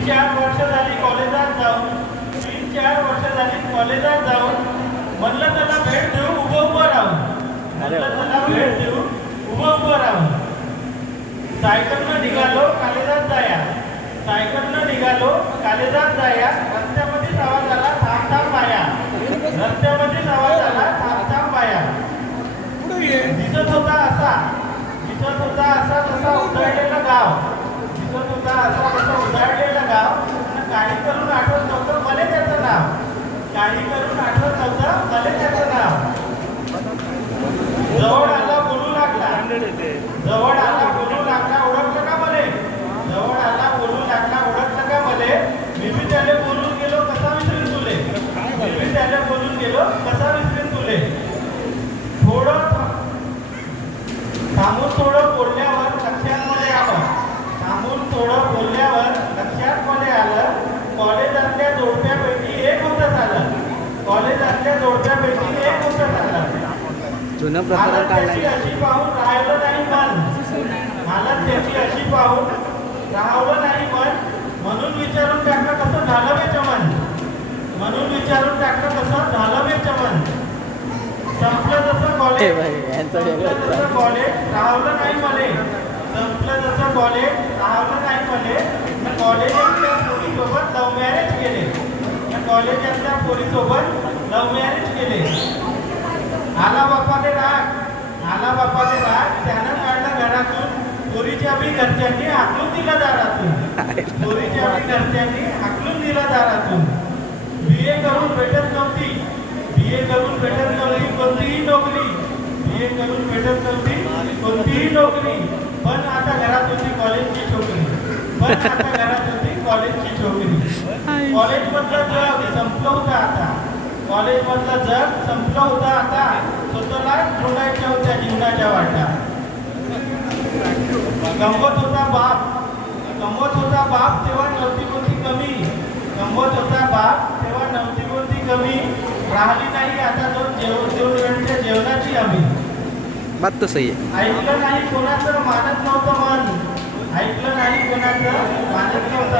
3-4 वर्ष झाली कॉलेजात जाऊन 3-4 वर्ष झाली कॉलेजात जाऊन म्हणलं त्याला भेट देऊ उभं राहून म्हणलं त्याला भेट देऊ उभं राहून सायकलनं निघालो कॉलेजात जाया सायकलनं निघालो कॉलेजात जाया रस्त्यामध्येच आवाज आला थांब थांब बाया रस्त्यामध्येच आवाज आला थांब थांब बाया दिसत होता असा तसा उधळलेलं गाव दिसत होता असा तसा उधळलेलं गाव काही करून आठवत नव्हतं मला त्याचं नाव काही करून आठवत नव्हतं मला त्याचं नाव जवळ आला बोलू लागला जवळ आला बोलू लागला ओळखलं का मले जवळ आला बोलू लागला ओळखलं का मले मी त्याला बोलून गेलो कसा विसरून तुले मी त्याला बोलून गेलो कसा विसरून तुले थोडं थांबून थोडं बोलल्यावर लक्षात मध्ये आलं थांबून थोडं बोलल्यावर लक्षात मध्ये आलं कॉलेजातल्या जोडप्यापैकी एक होतं झालं कॉलेजातल्या जोडप्यापैकी एक होतं झालं जुनं प्रकरण त्याची अशी पाहून राहिलं नाही मन मला त्याची अशी पाहून राहवलं नाही मन म्हणून विचारून टाकलं कसं झालं बे चमन म्हणून विचारून टाकलं कसं झालं बे चमन संपलं जसं कॉलेज राहवलं नाही मले संपलं जसं कॉलेज राहवलं नाही मले कॉलेजातल्या पोरीसोबत लव्ह मॅरेज केले या कॉलेजातल्या पोरीसोबत लव्ह मॅरेज केले आला बापाने राग त्यानं काढलं घरातून पोरीच्या बी घरच्यांनी हाकलून दिला दारातून पोरीच्या बी घरच्यांनी हाकलून दिला दारातून बीए करून भेटत नव्हती कोणतीही नोकरी बीए करून भेटत नव्हती कोणतीही नोकरी पण आता घरात होती कॉलेजची छोकरी कॉलेजमधलं जग संपलं होतं आता कॉलेजमधलं जग संपलं होतं आता स्वतःला जोडायच्या होत्या जीवनाच्या वाटा गंमत होता बाप तेव्हा नव्हती कोणती कमी गंमत होता बाप तेव्हा नव्हती कोणती कमी राहिली नाही आता दोन वेळच्या जेवणाची आम्ही बात तर सही आहे ऐकलं नाही कोणाचं मानत नव्हतं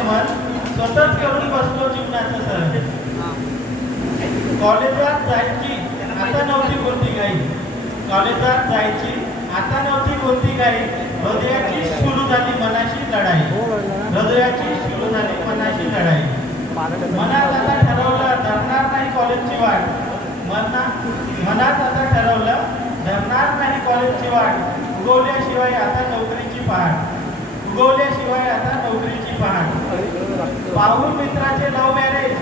मन स्वतःच करून बसलो जीवनाचं सर कॉलेजात जायची आता नव्हती कोणती काही हृदयाची सुरू झाली मनाशी लढाई मनात आता ठरवलं धरणार नाही कॉलेजची वाट मनात आता ठरवलं धरणार नाही कॉलेजची वाट उगवल्याशिवाय आता नोकरीची पहाट पाहून मित्राचे लव्ह मॅरेज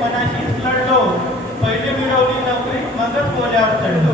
मनाशीच लढलो पहिले मिळवली नोकरी मगच बोल्यावर चढलो